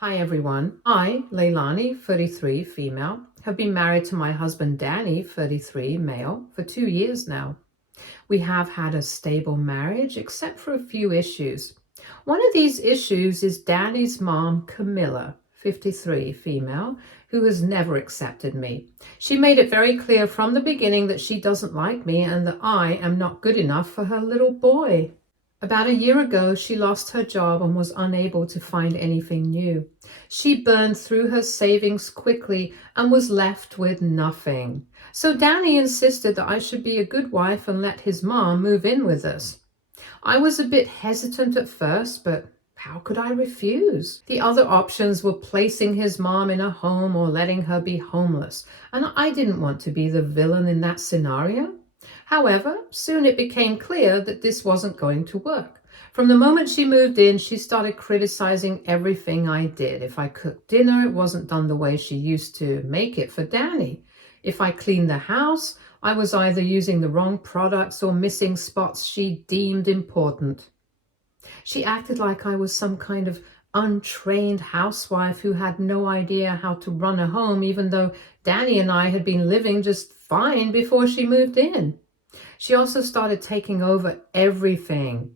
Hi everyone. I, Leilani, 33, female, have been married to my husband Danny, 33, male, for 2 years now. We have had a stable marriage except for a few issues. One of these issues is Danny's mom, Camilla, 53, female, who has never accepted me. She made it very clear from the beginning that she doesn't like me and that I am not good enough for her little boy. About a year ago, she lost her job and was unable to find anything new. She burned through her savings quickly and was left with nothing. So Danny insisted that I should be a good wife and let his mom move in with us. I was a bit hesitant at first, but how could I refuse? The other options were placing his mom in a home or letting her be homeless, and I didn't want to be the villain in that scenario. However, soon it became clear that this wasn't going to work. From the moment she moved in, she started criticizing everything I did. If I cooked dinner, it wasn't done the way she used to make it for Danny. If I cleaned the house, I was either using the wrong products or missing spots she deemed important. She acted like I was some kind of untrained housewife who had no idea how to run a home, even though Danny and I had been living just fine before she moved in. She also started taking over everything.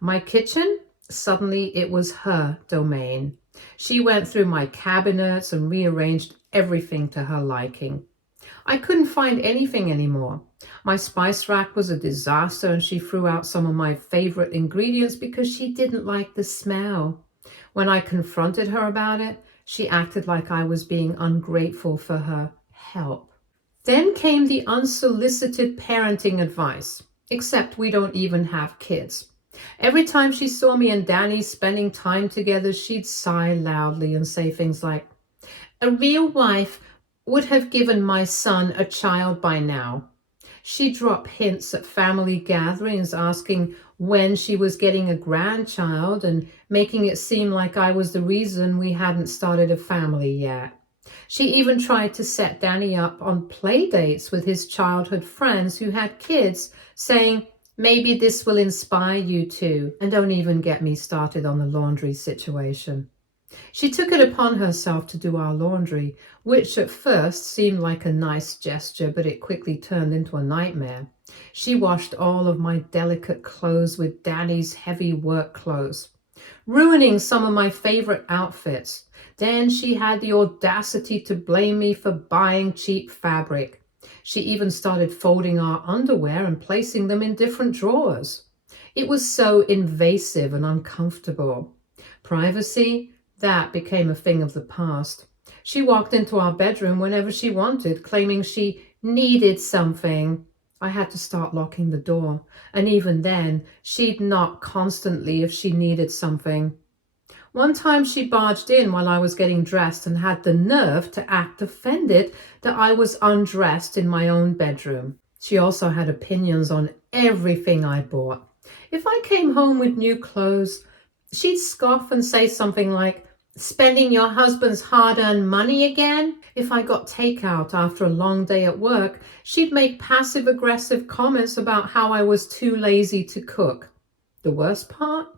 My kitchen, suddenly it was her domain. She went through my cabinets and rearranged everything to her liking. I couldn't find anything anymore. My spice rack was a disaster and she threw out some of my favorite ingredients because she didn't like the smell. When I confronted her about it, she acted like I was being ungrateful for her help. Then came the unsolicited parenting advice, except we don't even have kids. Every time she saw me and Danny spending time together, she'd sigh loudly and say things like, "A real wife would have given my son a child by now." She'd drop hints at family gatherings asking when she was getting a grandchild and making it seem like I was the reason we hadn't started a family yet. She even tried to set Danny up on play dates with his childhood friends who had kids, saying, "Maybe this will inspire you too." And don't even get me started on the laundry situation. She took it upon herself to do our laundry, which at first seemed like a nice gesture, but it quickly turned into a nightmare. She washed all of my delicate clothes with Danny's heavy work clothes, ruining some of my favorite outfits. Then she had the audacity to blame me for buying cheap fabric. She even started folding our underwear and placing them in different drawers. It was so invasive and uncomfortable. Privacy, that became a thing of the past. She walked into our bedroom whenever she wanted, claiming she needed something. I had to start locking the door, and even then, she'd knock constantly if she needed something. One time she barged in while I was getting dressed and had the nerve to act offended that I was undressed in my own bedroom. She also had opinions on everything I bought. If I came home with new clothes, she'd scoff and say something like, "Spending your husband's hard-earned money again?" If I got takeout after a long day at work, she'd make passive-aggressive comments about how I was too lazy to cook. The worst part?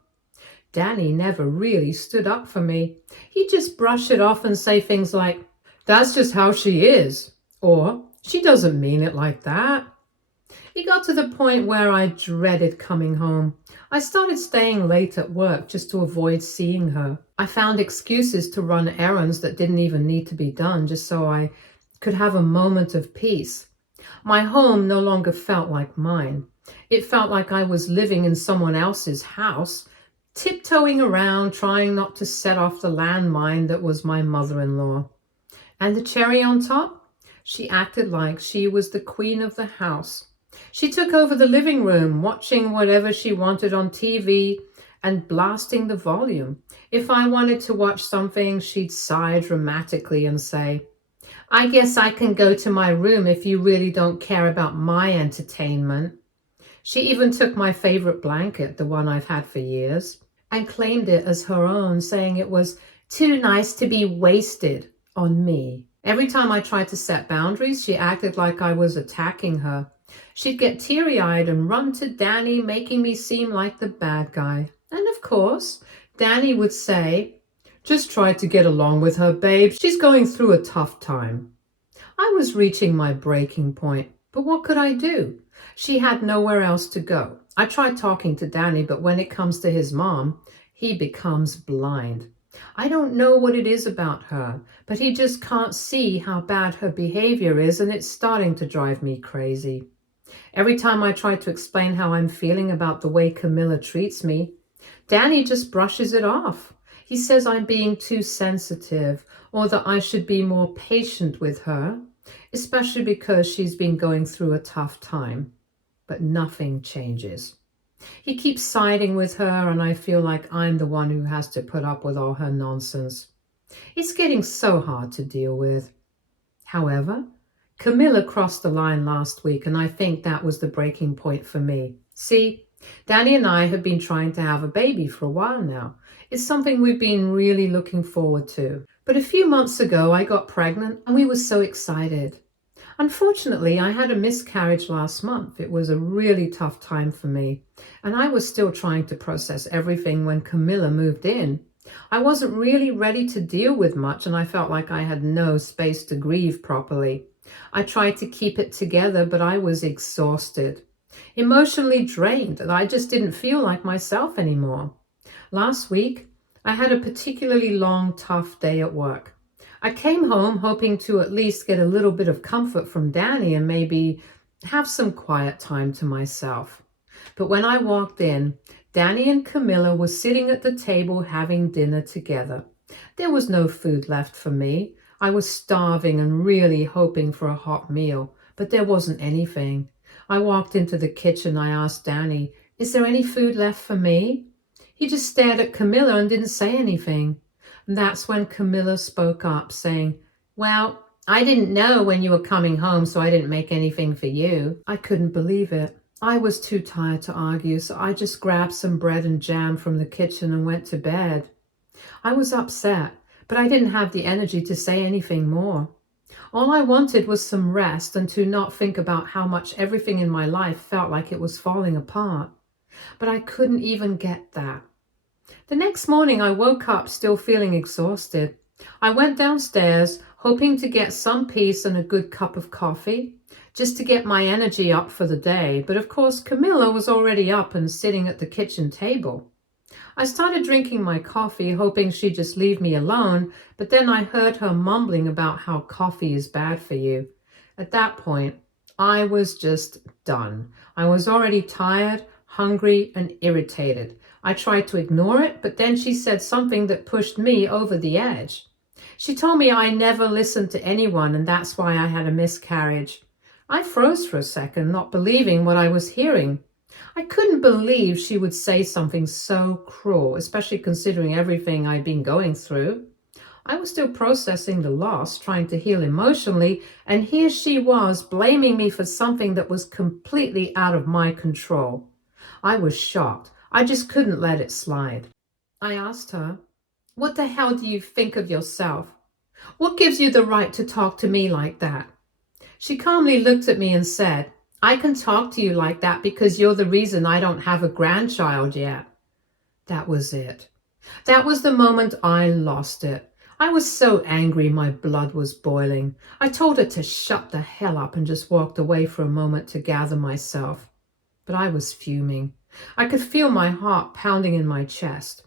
Danny never really stood up for me. He'd just brush it off and say things like, "That's just how she is," or "She doesn't mean it like that." It got to the point where I dreaded coming home. I started staying late at work just to avoid seeing her. I found excuses to run errands that didn't even need to be done just so I could have a moment of peace. My home no longer felt like mine. It felt like I was living in someone else's house, tiptoeing around, trying not to set off the landmine that was my mother-in-law. And the cherry on top? She acted like she was the queen of the house. She took over the living room, watching whatever she wanted on TV and blasting the volume. If I wanted to watch something, she'd sigh dramatically and say, "I guess I can go to my room if you really don't care about my entertainment." She even took my favorite blanket, the one I've had for years, and claimed it as her own, saying it was too nice to be wasted on me. Every time I tried to set boundaries, she acted like I was attacking her. She'd get teary-eyed and run to Danny, making me seem like the bad guy. And of course, Danny would say, Just try to get along with her, babe. She's going through a tough time. I was reaching my breaking point, but what could I do? She had nowhere else to go. I tried talking to Danny, but when it comes to his mom, he becomes blind. I don't know what it is about her, but he just can't see how bad her behavior is, and it's starting to drive me crazy. Every time I try to explain how I'm feeling about the way Camilla treats me, Danny just brushes it off. He says I'm being too sensitive or that I should be more patient with her, especially because she's been going through a tough time. But nothing changes. He keeps siding with her, and I feel like I'm the one who has to put up with all her nonsense. It's getting so hard to deal with. However, Camilla crossed the line last week, and I think that was the breaking point for me. See, Danny and I have been trying to have a baby for a while now. It's something we've been really looking forward to. But a few months ago, I got pregnant, and we were so excited. Unfortunately, I had a miscarriage last month. It was a really tough time for me, and I was still trying to process everything when Camilla moved in. I wasn't really ready to deal with much, and I felt like I had no space to grieve properly. I tried to keep it together, but I was exhausted, emotionally drained, and I just didn't feel like myself anymore. Last week, I had a particularly long, tough day at work. I came home hoping to at least get a little bit of comfort from Danny and maybe have some quiet time to myself. But when I walked in, Danny and Camilla were sitting at the table having dinner together. There was no food left for me. I was starving and really hoping for a hot meal, but there wasn't anything. I walked into the kitchen. I asked Danny, "Is there any food left for me?" He just stared at Camilla and didn't say anything. And that's when Camilla spoke up, saying, "Well, I didn't know when you were coming home, so I didn't make anything for you." I couldn't believe it. I was too tired to argue, so I just grabbed some bread and jam from the kitchen and went to bed. I was upset, but I didn't have the energy to say anything more. All I wanted was some rest and to not think about how much everything in my life felt like it was falling apart. But I couldn't even get that. The next morning, I woke up still feeling exhausted. I went downstairs, hoping to get some peace and a good cup of coffee, just to get my energy up for the day. But of course, Camilla was already up and sitting at the kitchen table. I started drinking my coffee, hoping she'd just leave me alone, but then I heard her mumbling about how coffee is bad for you. At that point, I was just done. I was already tired, hungry, and irritated. I tried to ignore it, but then she said something that pushed me over the edge. She told me I never listened to anyone, and that's why I had a miscarriage. I froze for a second, not believing what I was hearing. I couldn't believe she would say something so cruel, especially considering everything I'd been going through. I was still processing the loss, trying to heal emotionally, and here she was blaming me for something that was completely out of my control. I was shocked. I just couldn't let it slide. I asked her, "What the hell do you think of yourself? What gives you the right to talk to me like that?" She calmly looked at me and said, "I can talk to you like that because you're the reason I don't have a grandchild yet." That was it. That was the moment I lost it. I was so angry my blood was boiling. I told her to shut the hell up and just walked away for a moment to gather myself. But I was fuming. I could feel my heart pounding in my chest.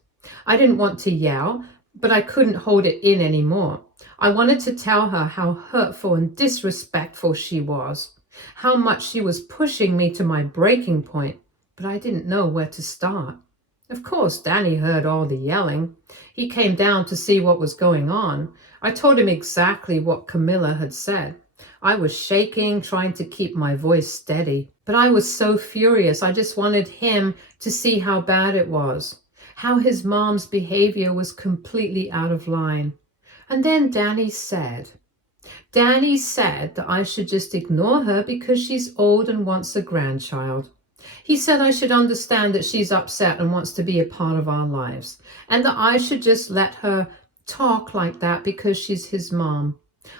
I didn't want to yell, but I couldn't hold it in anymore. I wanted to tell her how hurtful and disrespectful she was, how much she was pushing me to my breaking point, but I didn't know where to start. Of course, Danny heard all the yelling. He came down to see what was going on. I told him exactly what Camilla had said. I was shaking, trying to keep my voice steady, but I was so furious. I just wanted him to see how bad it was, how his mom's behavior was completely out of line. And then Danny said that I should just ignore her because she's old and wants a grandchild. He said I should understand that she's upset and wants to be a part of our lives, and that I should just let her talk like that because she's his mom.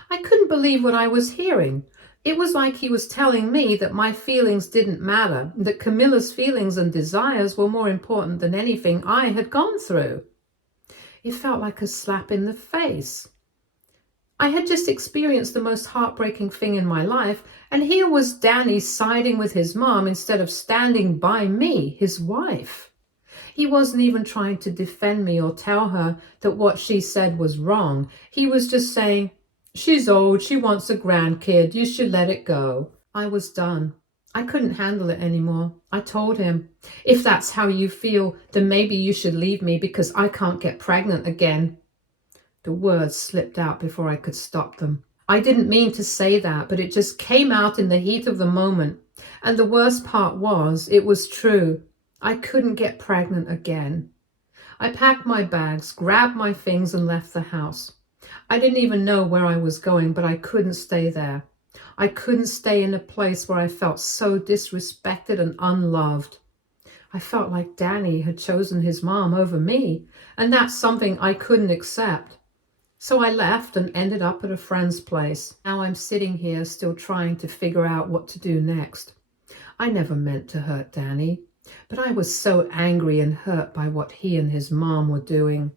I couldn't believe what I was hearing. It was like he was telling me that my feelings didn't matter, that Camilla's feelings and desires were more important than anything I had gone through. It felt like a slap in the face. I had just experienced the most heartbreaking thing in my life, and here was Danny siding with his mom instead of standing by me, his wife. He wasn't even trying to defend me or tell her that what she said was wrong. He was just saying, "She's old, she wants a grandkid, you should let it go." I was done. I couldn't handle it anymore. I told him, "If that's how you feel, then maybe you should leave me because I can't get pregnant again." The words slipped out before I could stop them. I didn't mean to say that, but it just came out in the heat of the moment. And the worst part was, it was true. I couldn't get pregnant again. I packed my bags, grabbed my things, and left the house. I didn't even know where I was going, but I couldn't stay there. I couldn't stay in a place where I felt so disrespected and unloved. I felt like Danny had chosen his mom over me, and that's something I couldn't accept. So I left and ended up at a friend's place. Now I'm sitting here still trying to figure out what to do next. I never meant to hurt Danny, but I was so angry and hurt by what he and his mom were doing.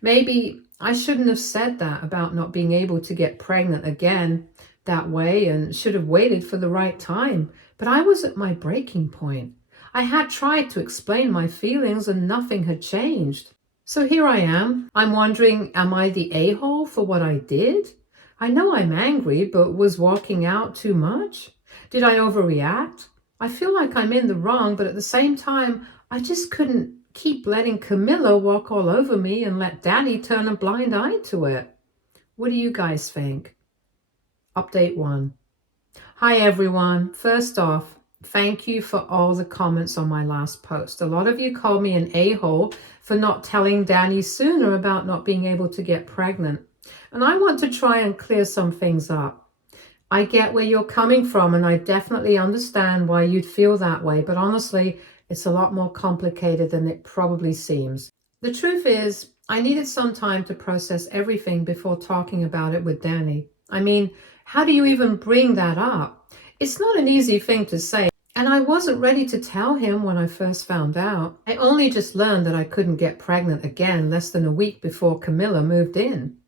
Maybe I shouldn't have said that about not being able to get pregnant again that way and should have waited for the right time. But I was at my breaking point. I had tried to explain my feelings and nothing had changed. So here I am. I'm wondering, am I the a-hole for what I did? I know I'm angry, but was walking out too much? Did I overreact? I feel like I'm in the wrong, but at the same time, I just couldn't keep letting Camilla walk all over me and let Danny turn a blind eye to it. What do you guys think? Update 1. Hi everyone. First off, thank you for all the comments on my last post. A lot of you called me an a-hole for not telling Danny sooner about not being able to get pregnant. And I want to try and clear some things up. I get where you're coming from, and I definitely understand why you'd feel that way, but honestly, it's a lot more complicated than it probably seems. The truth is, I needed some time to process everything before talking about it with Danny. I mean, how do you even bring that up? It's not an easy thing to say, and I wasn't ready to tell him when I first found out. I only just learned that I couldn't get pregnant again less than a week before Camilla moved in.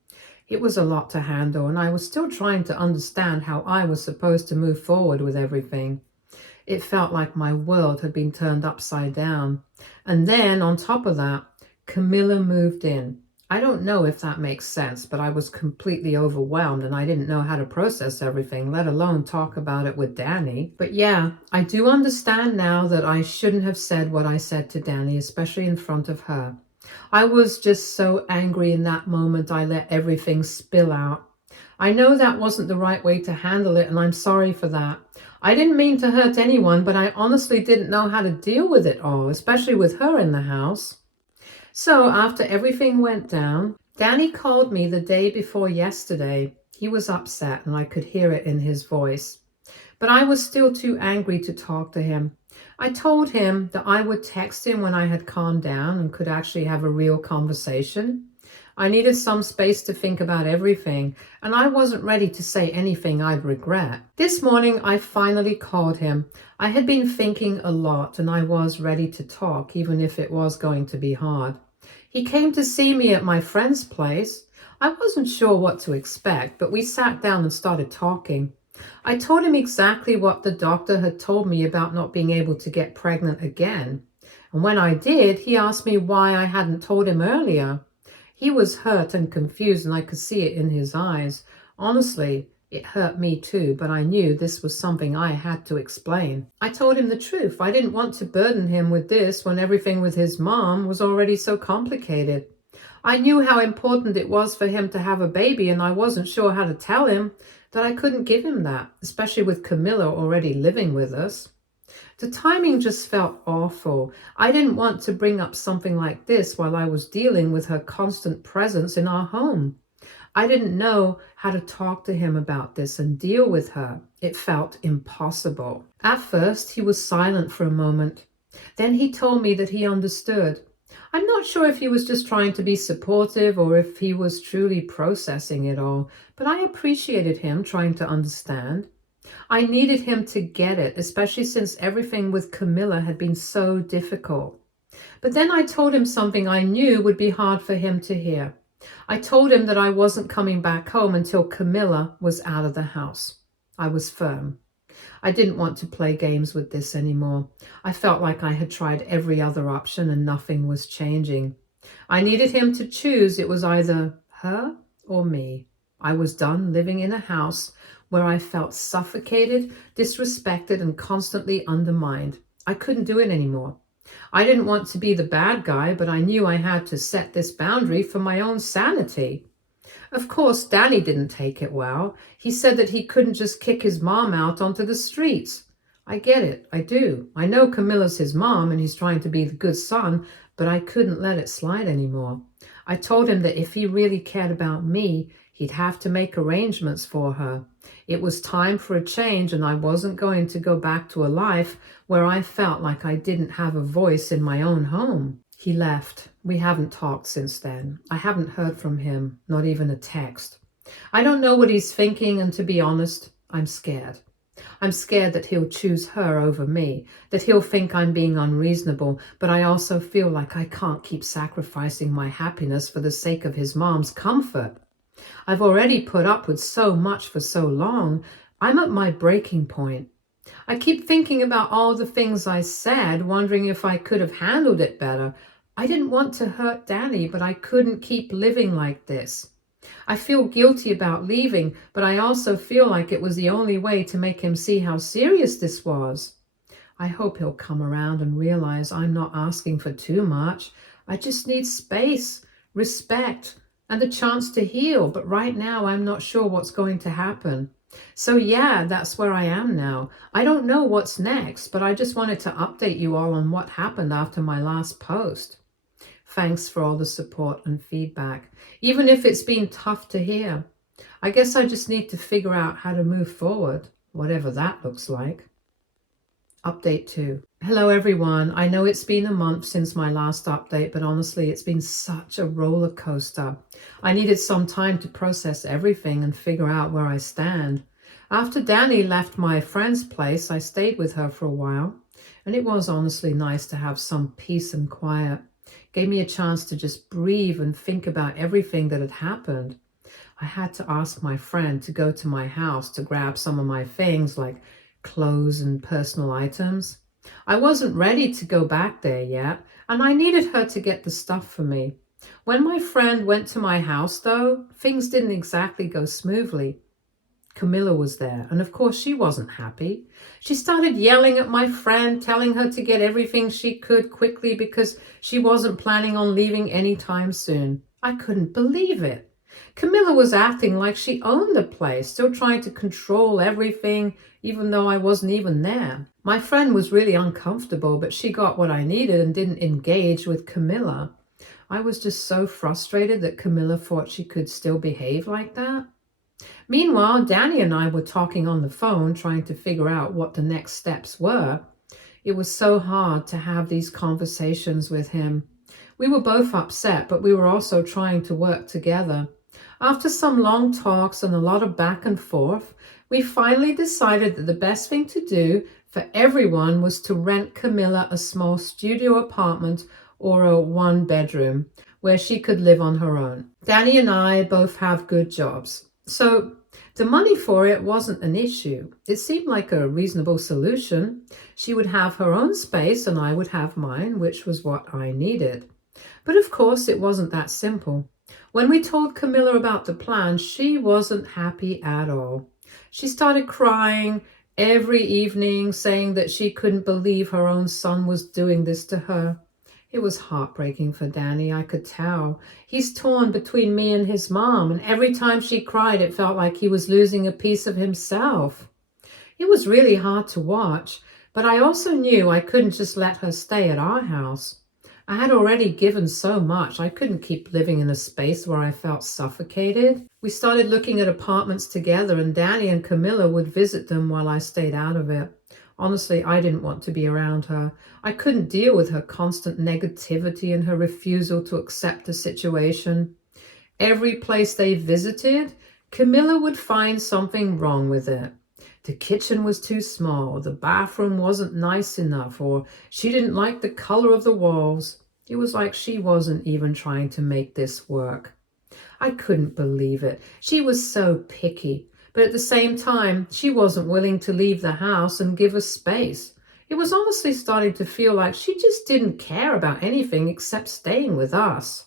It was a lot to handle, and I was still trying to understand how I was supposed to move forward with everything. It felt like my world had been turned upside down. And then, on top of that, Camilla moved in. I don't know if that makes sense, but I was completely overwhelmed and I didn't know how to process everything, let alone talk about it with Danny. But yeah, I do understand now that I shouldn't have said what I said to Danny, especially in front of her. I was just so angry in that moment I let everything spill out. I know that wasn't the right way to handle it, and I'm sorry for that. I didn't mean to hurt anyone, but I honestly didn't know how to deal with it all, especially with her in the house. So after everything went down, Danny called me the day before yesterday. He was upset and I could hear it in his voice. But I was still too angry to talk to him. I told him that I would text him when I had calmed down and could actually have a real conversation. I needed some space to think about everything, and I wasn't ready to say anything I'd regret. This morning, I finally called him. I had been thinking a lot, and I was ready to talk, even if it was going to be hard. He came to see me at my friend's place. I wasn't sure what to expect, but we sat down and started talking. I told him exactly what the doctor had told me about not being able to get pregnant again. And when I did, he asked me why I hadn't told him earlier. He was hurt and confused, and I could see it in his eyes. Honestly, it hurt me too, but I knew this was something I had to explain. I told him the truth. I didn't want to burden him with this when everything with his mom was already so complicated. I knew how important it was for him to have a baby, and I wasn't sure how to tell him that I couldn't give him that, especially with Camilla already living with us. The timing just felt awful. I didn't want to bring up something like this while I was dealing with her constant presence in our home. I didn't know how to talk to him about this and deal with her. It felt impossible. At first, he was silent for a moment. Then he told me that he understood. I'm not sure if he was just trying to be supportive or if he was truly processing it all, but I appreciated him trying to understand. I needed him to get it, especially since everything with Camilla had been so difficult. But then I told him something I knew would be hard for him to hear. I told him that I wasn't coming back home until Camilla was out of the house. I was firm. I didn't want to play games with this anymore. I felt like I had tried every other option and nothing was changing. I needed him to choose. It was either her or me. I was done living in a house where I felt suffocated, disrespected, and constantly undermined. I couldn't do it anymore. I didn't want to be the bad guy, but I knew I had to set this boundary for my own sanity. Of course, Danny didn't take it well. He said that he couldn't just kick his mom out onto the streets. I get it. I do. I know Camilla's his mom and he's trying to be the good son, but I couldn't let it slide anymore. I told him that if he really cared about me, he'd have to make arrangements for her. It was time for a change, and I wasn't going to go back to a life where I felt like I didn't have a voice in my own home. He left. We haven't talked since then. I haven't heard from him, not even a text. I don't know what he's thinking, and to be honest, I'm scared. I'm scared that he'll choose her over me, that he'll think I'm being unreasonable, but I also feel like I can't keep sacrificing my happiness for the sake of his mom's comfort. I've already put up with so much for so long. I'm at my breaking point. I keep thinking about all the things I said, wondering if I could have handled it better. I didn't want to hurt Danny, but I couldn't keep living like this. I feel guilty about leaving, but I also feel like it was the only way to make him see how serious this was. I hope he'll come around and realize I'm not asking for too much. I just need space, respect, and the chance to heal, but right now I'm not sure what's going to happen. So yeah, that's where I am now. I don't know what's next, but I just wanted to update you all on what happened after my last post. Thanks for all the support and feedback, even if it's been tough to hear. I guess I just need to figure out how to move forward, whatever that looks like. Update 2. Hello everyone. I know it's been a month since my last update, but honestly, it's been such a roller coaster. I needed some time to process everything and figure out where I stand. After Danny left my friend's place, I stayed with her for a while, and it was honestly nice to have some peace and quiet. Gave me a chance to just breathe and think about everything that had happened. I had to ask my friend to go to my house to grab some of my things like clothes and personal items. I wasn't ready to go back there yet, and I needed her to get the stuff for me. When my friend went to my house, though, things didn't exactly go smoothly. Camilla was there, and of course she wasn't happy. She started yelling at my friend, telling her to get everything she could quickly because she wasn't planning on leaving anytime soon. I couldn't believe it. Camilla was acting like she owned the place, still trying to control everything, even though I wasn't even there. My friend was really uncomfortable, but she got what I needed and didn't engage with Camilla. I was just so frustrated that Camilla thought she could still behave like that. Meanwhile, Danny and I were talking on the phone, trying to figure out what the next steps were. It was so hard to have these conversations with him. We were both upset, but we were also trying to work together. After some long talks and a lot of back and forth, we finally decided that the best thing to do for everyone was to rent Camilla a small studio apartment or a one-bedroom where she could live on her own. Danny and I both have good jobs, so the money for it wasn't an issue. It seemed like a reasonable solution. She would have her own space and I would have mine, which was what I needed. But of course, it wasn't that simple. When we told Camilla about the plan, she wasn't happy at all. She started crying every evening, saying that she couldn't believe her own son was doing this to her. It was heartbreaking for Danny, I could tell. He's torn between me and his mom, and every time she cried, it felt like he was losing a piece of himself. It was really hard to watch, but I also knew I couldn't just let her stay at our house. I had already given so much. I couldn't keep living in a space where I felt suffocated. We started looking at apartments together, and Danny and Camilla would visit them while I stayed out of it. Honestly, I didn't want to be around her. I couldn't deal with her constant negativity and her refusal to accept the situation. Every place they visited, Camilla would find something wrong with it. The kitchen was too small, the bathroom wasn't nice enough, or she didn't like the color of the walls. It was like she wasn't even trying to make this work. I couldn't believe it. She was so picky, but at the same time, she wasn't willing to leave the house and give us space. It was honestly starting to feel like she just didn't care about anything except staying with us.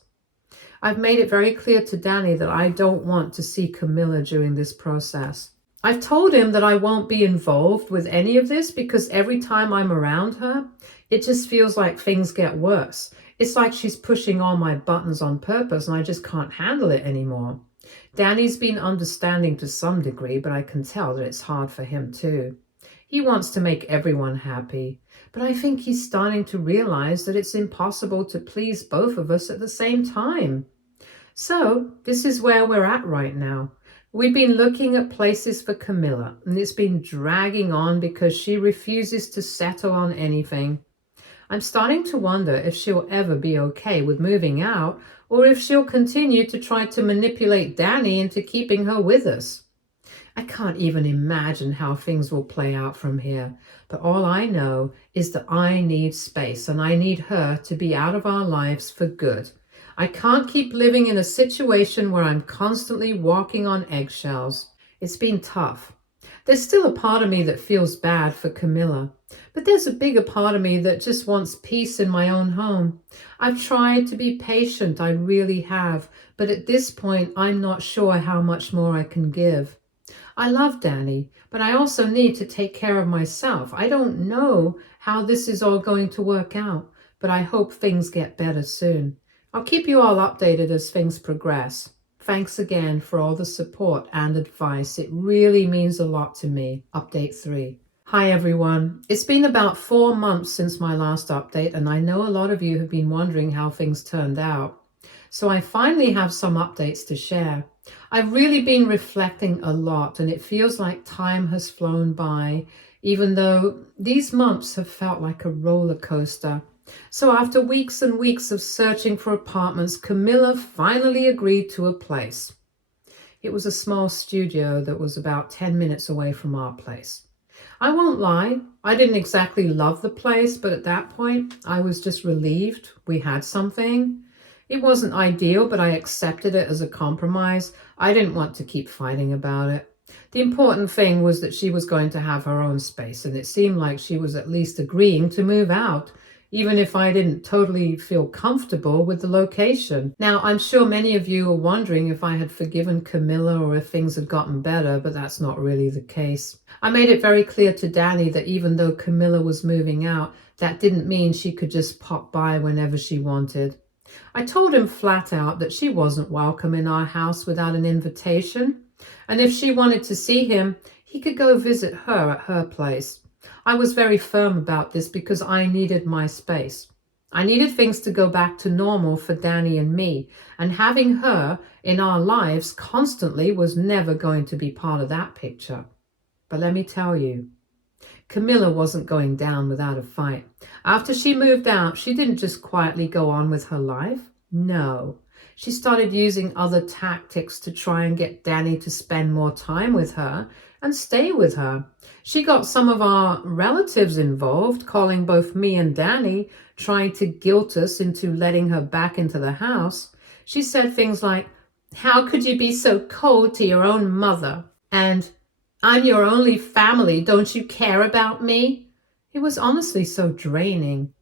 I've made it very clear to Danny that I don't want to see Camilla during this process. I've told him that I won't be involved with any of this because every time I'm around her, it just feels like things get worse. It's like she's pushing all my buttons on purpose and I just can't handle it anymore. Danny's been understanding to some degree, but I can tell that it's hard for him too. He wants to make everyone happy, but I think he's starting to realize that it's impossible to please both of us at the same time. So this is where we're at right now. We've been looking at places for Camilla, and it's been dragging on because she refuses to settle on anything. I'm starting to wonder if she'll ever be okay with moving out, or if she'll continue to try to manipulate Danny into keeping her with us. I can't even imagine how things will play out from here, but all I know is that I need space, and I need her to be out of our lives for good. I can't keep living in a situation where I'm constantly walking on eggshells. It's been tough. There's still a part of me that feels bad for Camilla, but there's a bigger part of me that just wants peace in my own home. I've tried to be patient, I really have, but at this point, I'm not sure how much more I can give. I love Danny, but I also need to take care of myself. I don't know how this is all going to work out, but I hope things get better soon. I'll keep you all updated as things progress. Thanks again for all the support and advice. It really means a lot to me. Update 3. Hi everyone. It's been about 4 months since my last update, and I know a lot of you have been wondering how things turned out. So I finally have some updates to share. I've really been reflecting a lot, and it feels like time has flown by, even though these months have felt like a roller coaster. So after weeks and weeks of searching for apartments, Camilla finally agreed to a place. It was a small studio that was about 10 minutes away from our place. I won't lie, I didn't exactly love the place, but at that point, I was just relieved we had something. It wasn't ideal, but I accepted it as a compromise. I didn't want to keep fighting about it. The important thing was that she was going to have her own space, and it seemed like she was at least agreeing to move out, even if I didn't totally feel comfortable with the location. Now, I'm sure many of you are wondering if I had forgiven Camilla or if things had gotten better, but that's not really the case. I made it very clear to Danny that even though Camilla was moving out, that didn't mean she could just pop by whenever she wanted. I told him flat out that she wasn't welcome in our house without an invitation, and if she wanted to see him, he could go visit her at her place. I was very firm about this because I needed my space. I needed things to go back to normal for Danny and me, and having her in our lives constantly was never going to be part of that picture. But let me tell you, Camilla wasn't going down without a fight. After she moved out, she didn't just quietly go on with her life. No, she started using other tactics to try and get Danny to spend more time with her and stay with her. She got some of our relatives involved, calling both me and Danny, trying to guilt us into letting her back into the house. She said things like, "How could you be so cold to your own mother?" And "I'm your only family, don't you care about me?" It was honestly so draining.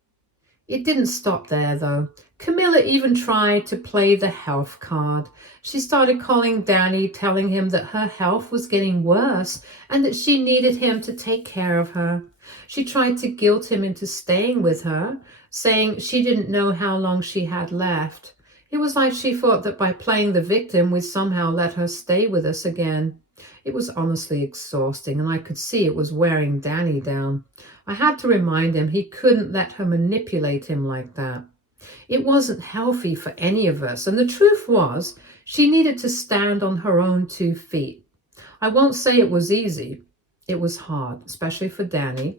It didn't stop there, though. Camilla even tried to play the health card. She started calling Danny, telling him that her health was getting worse and that she needed him to take care of her. She tried to guilt him into staying with her, saying she didn't know how long she had left. It was like she thought that by playing the victim, we'd somehow let her stay with us again. It was honestly exhausting, and I could see it was wearing Danny down. I had to remind him he couldn't let her manipulate him like that. It wasn't healthy for any of us, and the truth was, she needed to stand on her own 2 feet. I won't say it was easy. It was hard, especially for Danny.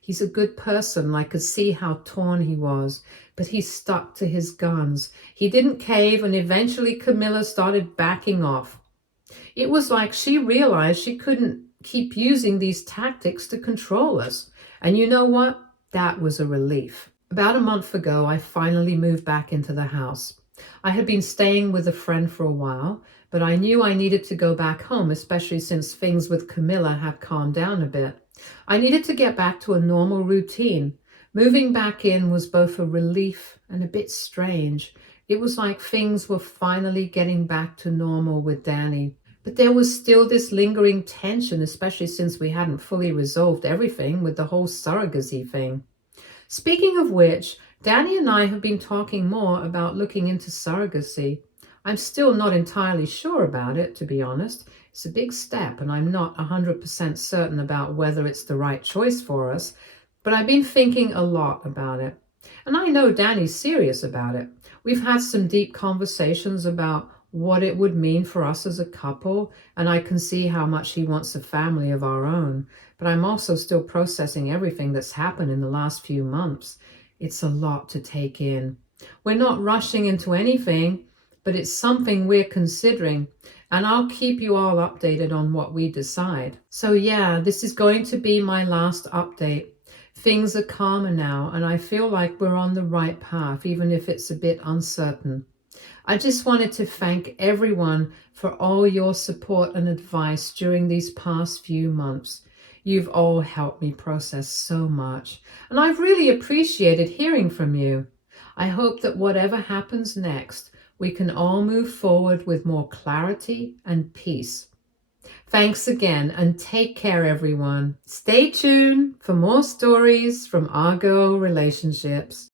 He's a good person, and I could see how torn he was, but he stuck to his guns. He didn't cave, and eventually Camilla started backing off. It was like she realized she couldn't keep using these tactics to control us. And you know what? That was a relief. About a month ago, I finally moved back into the house. I had been staying with a friend for a while, but I knew I needed to go back home, especially since things with Camilla had calmed down a bit. I needed to get back to a normal routine. Moving back in was both a relief and a bit strange. It was like things were finally getting back to normal with Danny. But there was still this lingering tension, especially since we hadn't fully resolved everything with the whole surrogacy thing. Speaking of which, Danny and I have been talking more about looking into surrogacy. I'm still not entirely sure about it, to be honest. It's a big step, and I'm not 100% certain about whether it's the right choice for us, but I've been thinking a lot about it. And I know Danny's serious about it. We've had some deep conversations about what it would mean for us as a couple, and I can see how much he wants a family of our own. But I'm also still processing everything that's happened in the last few months. It's a lot to take in. We're not rushing into anything, but it's something we're considering, and I'll keep you all updated on what we decide. So yeah, this is going to be my last update. Things are calmer now, and I feel like we're on the right path, even if it's a bit uncertain. I just wanted to thank everyone for all your support and advice during these past few months. You've all helped me process so much, and I've really appreciated hearing from you. I hope that whatever happens next, we can all move forward with more clarity and peace. Thanks again, and take care, everyone. Stay tuned for more stories from our girl relationships.